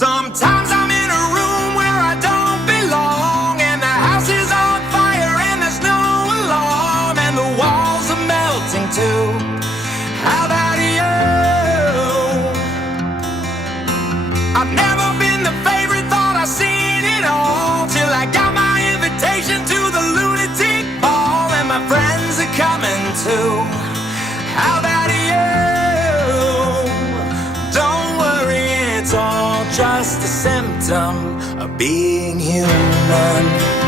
Sometimes I'm in a room where I don't belong, and the house is on fire and there's no alarm, and the walls are melting too. How about you? I've never been the favorite, thought I've seen it all, till I got my invitation to the lunatic ball, and my friends are coming too. How about you? Don't worry, it's all just a symptom of being human.